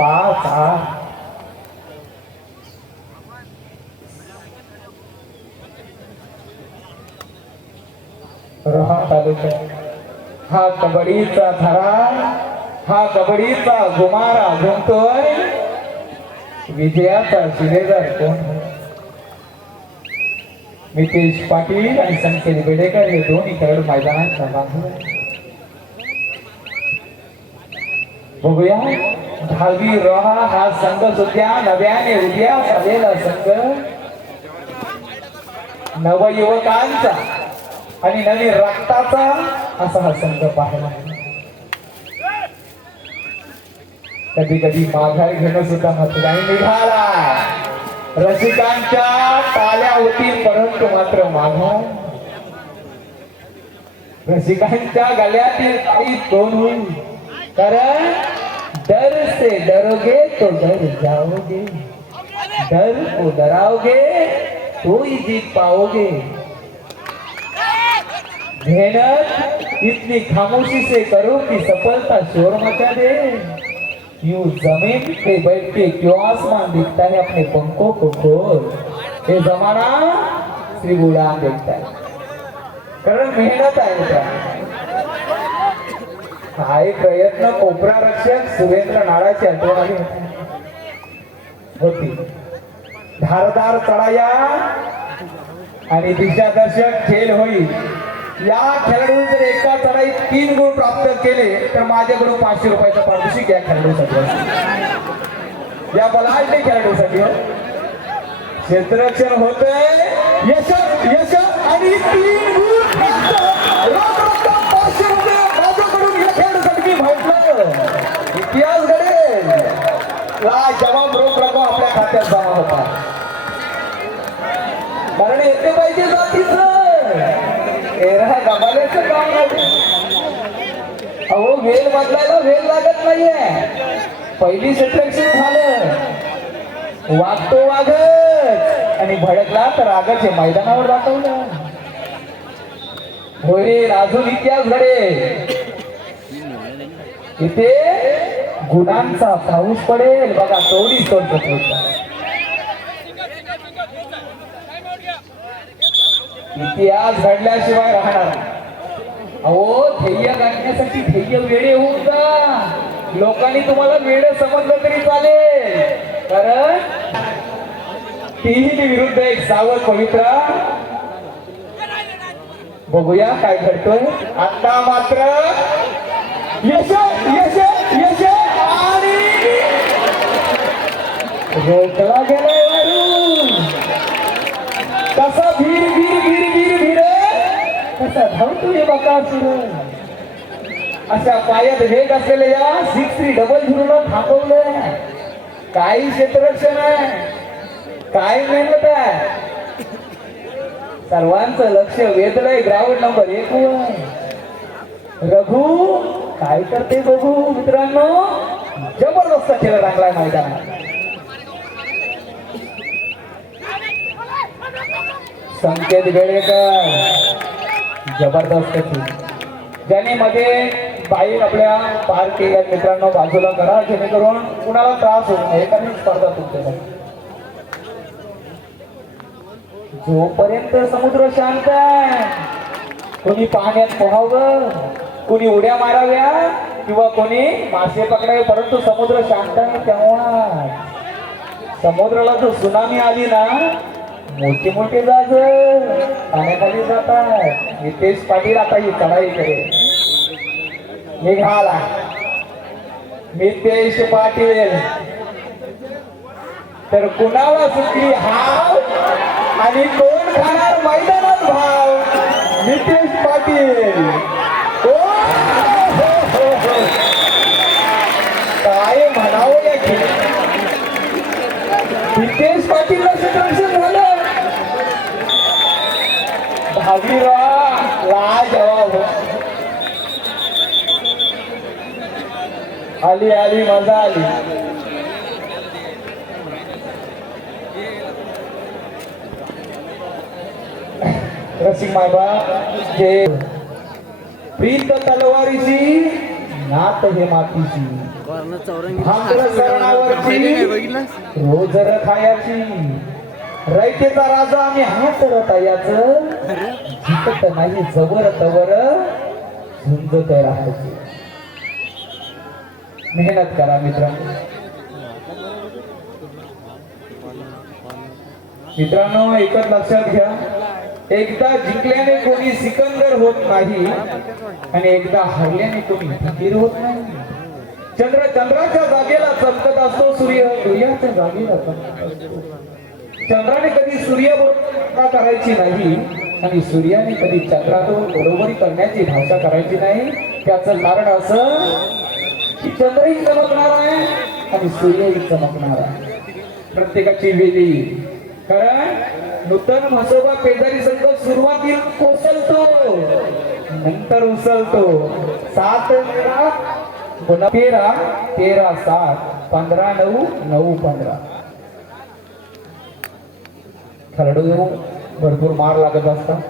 पाच आठ रोहा तालुक्यात हा कबड्डीचा धरा हा कबड्डीचा गुमारा घुमतोय विजयाचा शिलेदार कोण? नितेश पाटील आणि संकेत बेडेकर हे दोन्ही खेळाडू मैदानात सहभागी बघूया. दहावी रोहा हा संघ सुद्धा नव्याने उद्या झालेला संघ. नवयुवकांचा आणि नवीन रक्ताचा असा हा संघ पाहिला कधी कधी माघार घेणं सुद्धा मतदानी निघाला. रसिकांच्या टाल्या होती परंतु मात्र माघार. रसिकांच्या गळ्यातील काही दोन होईल कारण डर से डरोगे तो डर जाओगे। डर को डराओगे तो ही जीत पाओगे। मेहनत इतनी खामोशी से करो कि सफलता शोर मचा दे। यूं जमीन पे बैठ के क्यों आसमान दिखता है अपने पंखों को खोल? ये जमाना श्री उड़ान देखता है। कारण मेहनत आहे हा एक प्रयत्न कोपरा रक्षक सुरेंद्र नाळाची आठवण आली होती. धारदार चढाया आणि दिशादर्शक खेळ होईल. या खेळाडून जर एका चढाईत तीन गुण प्राप्त केले तर माझ्याकडून पाचशे रुपयाचा पारितोषिक या खेळाडूसाठी या बलाढ्य खेळाडूसाठी क्षेत्ररक्षण होतंय. यश यश आणि तीन गुण प्राप्त. रोख रक्कम पाचशे रुपये माझ्याकडून या खेळाडूसाठी मी म्हटलं इतिहास घडेल. ला जबाब रोख रक्कम आपल्या खात्यात जमा होता. कारण येते पाहिजे जातीच. एरा गमाल्याच काम नाही अहो वेल बदलायला वेल लागत नाहीये. पहिली सेलेक्शन झालं. वागतो वागत. आणि भडकला तर रागाचे मैदानावर दाखवलं. होईल अजून इतिहास घडेल. इथे गुणांचा पाऊस पडेल. बघा तोडी तोड इतिहास घडल्याशिवाय राहणार अहो ध्येय गाठण्यासाठी ध्येय वेळे होऊन जा. लोकांनी तुम्हाला वेळ समजलं तरी चालेल. कारण तीही विरुद्ध एक सावध पवित्र. बघूया काय घडतोय. आता मात्र यश! यश यश आणि रोखला गेलाय वरून कसा भीर भीर भीर भीर भीर कसा धावतोय बकासूर अशा पायात वेग असलेल्या या सिक्स थ्री डबल झिरोला थांबवलंय काही क्षेत्ररक्षण आहे काय मेहनत आहे सर्वांचं लक्ष वेधलंय ग्राउंड नंबर एक वर रघु काय करते बघू मित्रांनो? जबरदस्त खेळ लागलाय मैदानात. संकेत वेळेकर. जबरदस्त खेळ. ज्यांनी मध्ये बाईक आपल्या पार केल्या मित्रांनो बाजूला करा जेणेकरून कुणाला त्रास होऊ नये. कारण स्पर्धा तुमच्या जोपर्यंत समुद्र शांत आहे कोणी पाण्यात पोहावं कुणी उड्या माराव्या किंवा कोणी मासे पकडावे? परंतु समुद्र शांत आहे तेव्हा समुद्राला जर सुनामी आली ना मोठे मोठे जाज पाण्याखाली जातात. नितेश पाटील आता ही चढाई करेल. निघाला. नितेश पाटील. तर कुणाला सुटली हाव आणि कोण खाणार मैदानात भाव नितेश पाटील ओ, हो, हो, हो. काय हितेश पाटील झालं. दहावीला आली आली मजा आली. रसिक मायबा जे प्रीत तलवारीची नात हे मातीची. रोज खायाची रयतेचा राजा आम्ही हात रतायाच जिंकत नाही जवर तवर झुंजत राहायची मेहनत करा मित्रांनो. मित्रांनो एकच लक्षात घ्या. एकदा जिंकल्याने कोणी सिकंदर होत नाही आणि एकदा हरल्याने कोणी फकीर होत नाही. चंद्र चंद्राच्या जागेला चमकत असतो सूर्य सूर्याच्या जागेला चमकत चंद्राने कधी सूर्य बरोबर करायची नाही आणि सूर्याने कधी चंद्रातून बरोबरी करण्याची भाषा करायची नाही त्याचं कारण असं की चंद्रही चमकणार आहे आणि सूर्यही चमकणार आहे. प्रत्येकाची वेगळी कारण नूतन म्हसोबा पेदारी संघ सुरुवातीला कोसलतो नंतर उसळतो. सात तेरा तेरा तेरा सात पंधरा नऊ नऊ पंधरा. खरडू भरपूर मार लागत असतात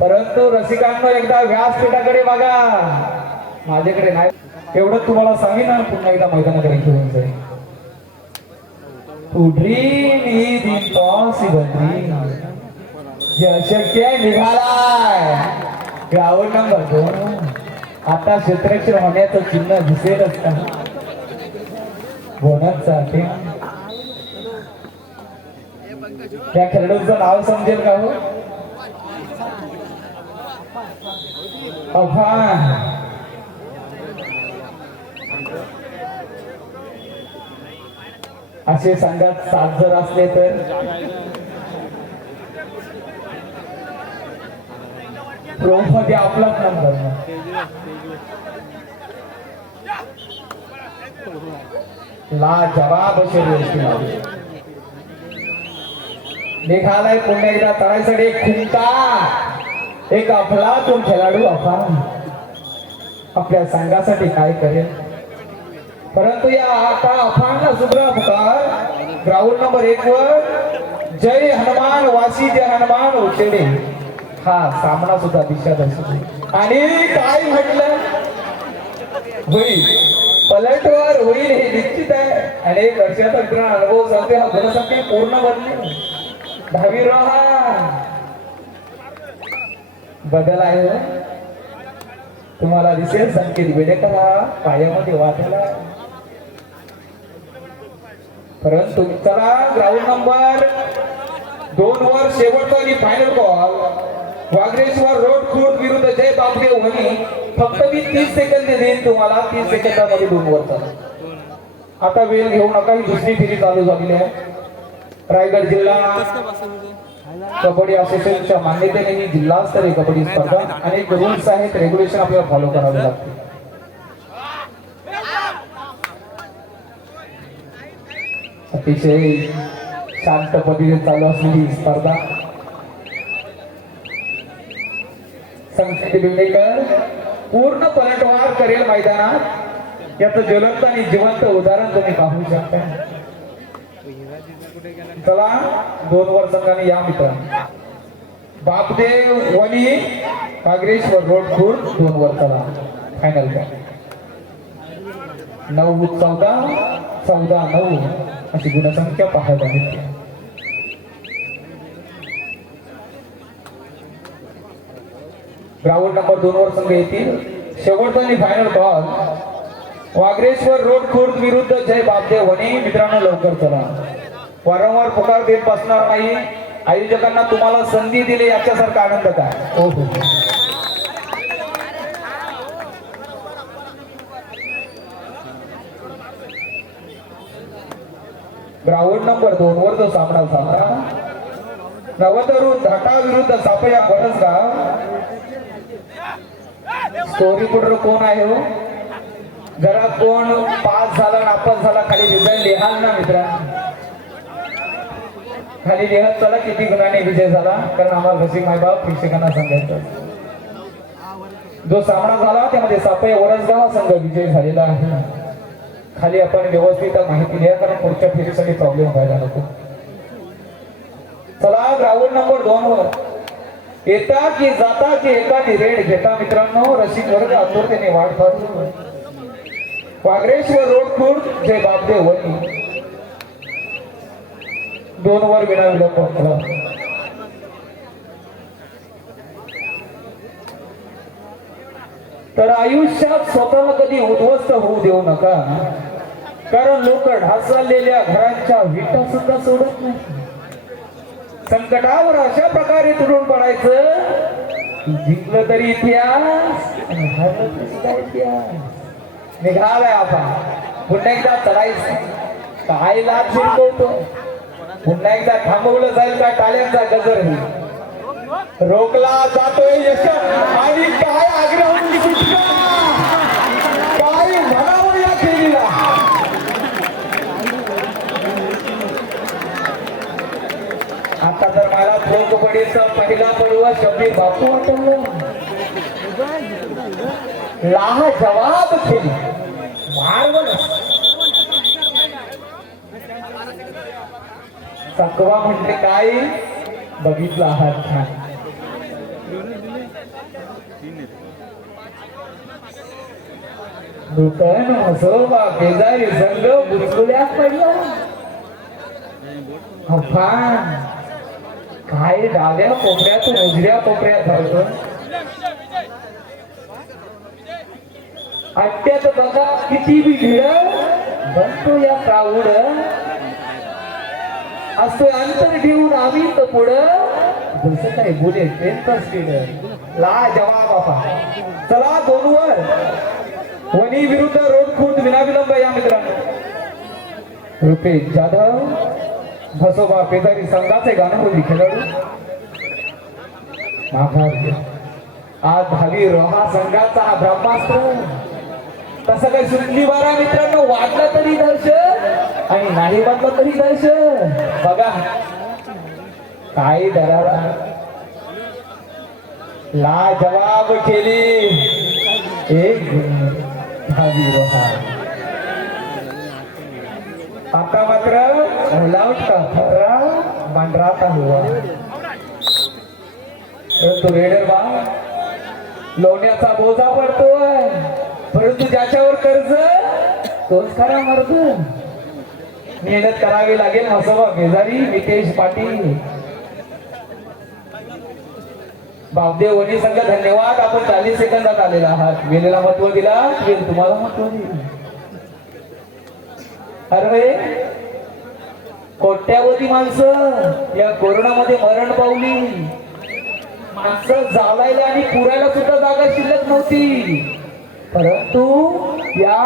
परंतु रसिकांनो एकदा व्यासपीठाकडे बघा. माझ्याकडे नाही. एवढं तुम्हाला सांगेन पुन्हा एकदा मैदानाकडे घेऊन जाईल to dream is impossible dream जे अशक्य निघालाय. ग्राउंड नंबर दोन. आता क्षेत्रक्षर होण्याचं चिन्ह दिसेलच का? बोनसचा त्या खेळाडूचं नाव समजेल का हो? अफान असे संघात सात जर असले तर? प्रो आपलाच नंबर ला जवाब शरीर निघालाय पुन्हा एकदा तळायसाठी एक खुंता एक अफलातून खेळाडू अफान. आपल्या संघासाठी काय करेल? परंतु या आता अफानला सुद्धा पुकार. ग्राउंड नंबर एक वर. जय हनुमान वासी जय हनुमान उचेडे. हा सामना सुद्धा दिशा दर्शवतो आणि काय म्हटलं? होईल. पलटवार होईल हे निश्चित आहे. अनेक वर्षाचा मित्रांनो अनुभव सांगते हा गुणसंख्या पूर्ण बनली. दहावी हा बदल आहे हो. तुम्हाला दिसेल संकेत. वेडेकर हा पायामध्ये वाटला परंतु चला ग्राउंड नंबर दोन वर शेवटचा आणि final call Wagreshwar road Khurd विरुद्ध जय बापदेव म्हणी फक्त मी तीस सेकंद देईन तुम्हाला. तीस सेकंदामध्ये दोन वरचा आता वेळ घेऊ नका ही दुसरी फेरी चालू झालेली आहे. रायगड जिल्हा कबड्डी असोसिएशनच्या मान्यतेने ही जिल्हास्तरीय कबड्डी स्पर्धा अनेक रूल्स आहेत रेग्युलेशन आपल्याला फॉलो करावे लागते. अतिशय शांत पद्धतीने चालू असलेली स्पर्धा. संस्कृती बिंडेकर पूर्ण पलटवार करेल मैदानात. याचं ज्वलंत आणि जिवंत उदाहरण तुम्ही पाहू शकता. चला दोन वर्षांनी या मित्रांनो. बापदेव वनी कागरेश्वर रोडपूर दोन वर फायनल का नऊ चौदा चौदा नऊ अशी गुणसंख्या पाहायला आहे ग्राउंड नंबर दोन वर संघ येतील. शेवटचा आणि final call Wagreshwar road Khurd विरुद्ध जय बापदेव वने मित्रांनो लवकर चला. वारंवार पुकार देत बसणार नाही. आयोजकांना तुम्हाला संधी दिली याच्यासारखा आनंद काय? हो हो. ग्राउंड नंबर दोन वर जो सामना झाला नवतरू धाटा विरुद्ध सापया बरसगाव स्टोरी पुढे कोण आहे हो? जरा कोण पास झाला नापास झाला खाली विजय लिहाल ना मित्रा. खाली लिहत चला किती गुणाने विजय झाला. कारण आम्हाला रसिक मायबाप प्रेक्षकांना सांगायचं. जो सामना झाला त्यामध्ये सापय ओरसगाव संघ विजय झालेला आहे. खाली आपण व्यवस्थित माहिती लिहा कारण पुढच्या फेरीसाठी प्रॉब्लेम व्हायला नको. चला ग्राउंड नंबर दोन वर. येता की जाता की एखादी रेड घेता मित्रांनो रसिक वर्ग आतुरतेने वाट पाहतो वागरेश्वर रोड खुर्द जे बापदेव वणी. दोन वर विना विलंब पत्र तर आयुष्यात स्वतःला कधी उद्ध्वस्त होऊ देऊ नका. कारण लोक ढासळलेल्या घरांच्या विटा सुद्धा सोडत नाही संकटावर अशा प्रकारे तुडून पडायचं जिंकलं तरी इतिहास आणि हरलं तरी सुद्धा इतिहास. निघालाय आपण. पुन्हा एकदा चढायचं. काय लाभ शिरकवतो. पुन्हा एकदा थांबवलं जाईल का टाळ्यांचा गजर होईल रोखला जातोय यश आणि काय आग्रह सुटका काय म्हणावं या फेरीला आता तर मला प्रो कबड्डीचा पहिला पर्व शब्दी बापू आठवलं लाहा जवाब केली. मार्वलस सकवा म्हणजे काय? बघितलं आहात छान नूतन हसोबा बेजारी संघ बुचकुल्यात पडला. अफान काय डाव्या कोपऱ्यात उजव्या कोपऱ्यात धावत अट्ट्यात बघा किती बी भिड बनतो या प्राऊड असतो अंतर ठेवून आम्ही तर पुढं जसं काय बोले टेन्थ स्पीड. ला जवा बापा. चला दोन वर वनी विरुद्ध रोड खुर्द विनाविलंब या मित्रांनो. रुपेश जाधव. भसोबा पेदारी संघाचे गाणं खेळाडू. आज भावी रोहा संघाचा हा ब्रह्मास्त्र. तसं काही सुटली बारा मित्रांनो वाटलं तरी दर्शन आणि नाही वाटलं तरी दर्शन. बघा. काय दरारा. ला जवाब केली. एक गुण भावी रोहा. आता मात्र ऑलआउट का खरा मांडराता हुआ परंतु रेडर बा लोण्याचा बोजा पडतोय परंतु ज्याच्यावर कर्ज तोच खरा मर्द मेहनत करावी लागेल मसोबा बेजारी नितेश पाटील बापदेव वणी संघ धन्यवाद आपण चाळीस सेकंदात आलेला आहात वेळेला महत्त्व दिला वेळ तुम्हाला महत्त्व दिलं अरे कोट्यावधी माणसं या कोरोनामध्ये मरण पावली. माणसं जालायला आणि पुरायला सुद्धा जागा शिल्लक नव्हती. परंतु या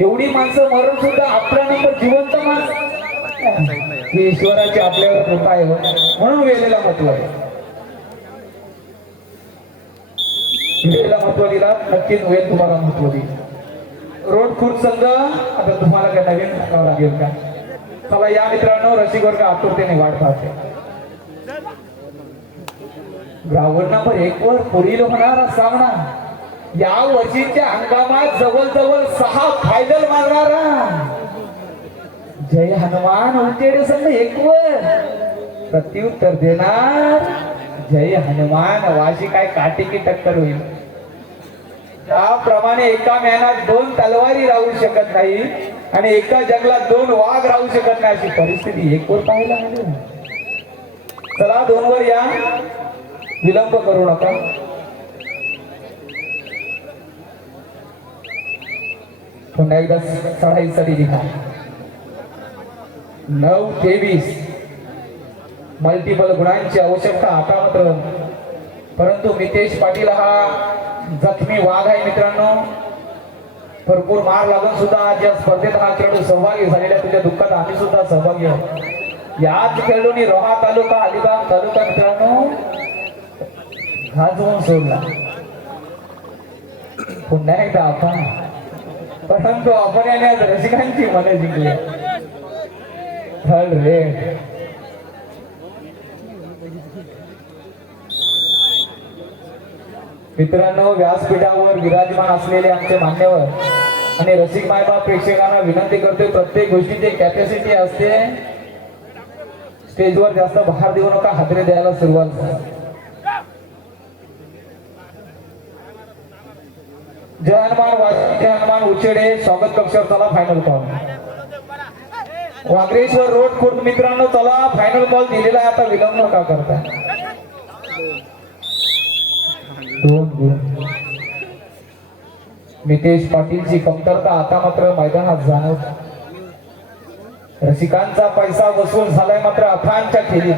एवढी माणसं मरण सुद्धा आपल्या नंतर जिवंत माणसं. ही ईश्वराची आपल्यावर कृपा आहे हो. म्हणून वेळेला महत्त्व आहे. वेळेला महत्त्व दिला नक्कीच वेळ तुम्हाला महत्त्व देईल. रोड खुर्द संघ आता तुम्हाला काय नवीन लागेल का? चला या मित्रांनो रसिक वर्ग आतुरतेने वाट पाहते. ग्राउंड नंबर एक वर पुढील होणारा सामना. या वर्षीच्या हंगामात जवळजवळ सहा फायनल मारणारा जय हनुमान उलटेड संघ एक वर. प्रत्युत्तर देणार. जय हनुमान वाशी काय काटे की टक्कर होईल. त्याप्रमाणे एका मॅनात दोन तलवारी राहू शकत नाही आणि एका जंगलात दोन वाघ राहू शकत नाही अशी परिस्थिती. एक वर पाहायला मिळेल चला दोन वर या. विलंब करू नका. पुन्हा एकदा चढाईसाठी लिहा नऊ तेवीस. मल्टिपल गुणांची आवश्यकता आता मात्र. परंतु मितेश पाटील हा जखमी वाघ आहे मित्रांनो. भरपूर मार लागून सुद्धा आज या स्पर्धेत हा खेळाडू सहभागी झालेल्या तुझ्या दुःखात आम्ही सुद्धा सहभागी आहोत. याच खेळाडूंनी रोहा तालुका अलिबाग तालुका मित्रांनो गाजवून सोडला. पुन्हा एकदा आपण परंतु आपण याने आज रसिकांची मने जिंकली. Third raid. मित्रांनो व्यासपीठावर विराजमान असलेले आमचे मान्यवर आणि रसिक मायबाप प्रेक्षकांना विनंती करतोय प्रत्येक गोष्टीची कॅपॅसिटी असते. स्टेजवर जास्त भार देऊ नका हादरे द्यायला सुरुवात. जय हनुमान वाशी जय हनुमान उचेडे स्वागत कक्षावर चला final call Wagreshwar road Khurd मित्रांनो चला फायनल कॉल दिलेला आहे आता विलंब नका करता नितेश पाटीलची कमतरता आता मात्र मैदानात जाणवत. रसिकांचा पैसा वसूल झालाय मात्र अथांच्या खेळी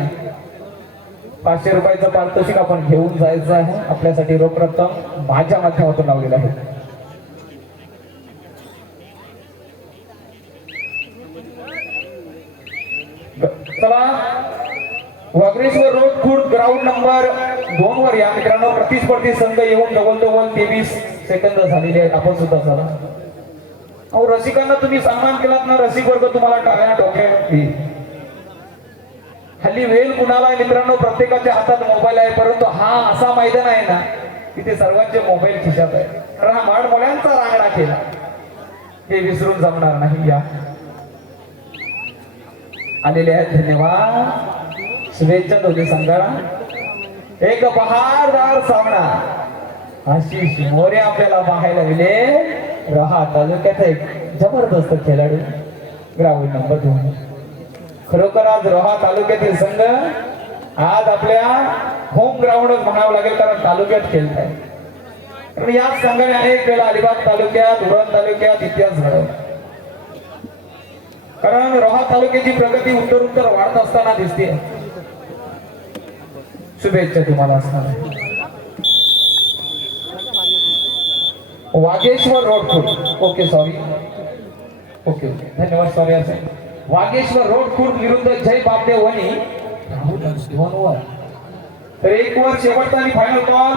पाचशे रुपयाचं पारितोषिक आपण घेऊन जायचं आहे. आपल्यासाठी रोख रक्कम माझ्या माध्यमातून लावलेलं आहे. चला. Wagreshwar road food ground number दोन वर या मित्रांनो प्रतिस्पर्धी संघ येऊन डबल डबल तेवीस सेकंद झालेले आहेत. आपण सुद्धा झाला. अहो रसिकांना तुम्ही सन्मान केलात ना रसिक वर्ग तुम्हाला टाळ्या डोक्यावरती हल्ली वेल कुणाला आहे मित्रांनो प्रत्येकाच्या हातात मोबाईल आहे परंतु हा असा मैदान आहे ना तिथे सर्वांचे मोबाईल खिशात आहे. कारण हा माडमोळ्यांचा रांगडा केला. हे विसरून जमणार नाही या. आलेले आहेत. धन्यवाद. शुभेच्छा दोन्ही संघाला. एक बहारदार सामना. आशिष मोरे आपल्याला पाहायला मिळे रहा तालुक्यात एक जबरदस्त खेळाडू. ग्राउंड नंबर दोन. खरोखर आज रोहा तालुक्यातील संघ आज आपल्या होम ग्राउंडच म्हणावं लागेल कारण तालुक्यात खेळत आहे. कारण याच संघाने अनेक वेळा अलिबाग तालुक्यात उरण तालुक्यात इतिहास घडवला. कारण रोहा तालुक्याची प्रगती उत्तर उत्तर वाढत असताना दिसते शुभेच्छा तुम्हाला असणार आहे. Wageshwar road okay sorry okay okay धन्यवाद सॉरी असेल वागेश्वर रोड खुर्द विरुद्ध जय बापदेव वनी दोन तर एक वर शेवटचा आणि फायनल कॉल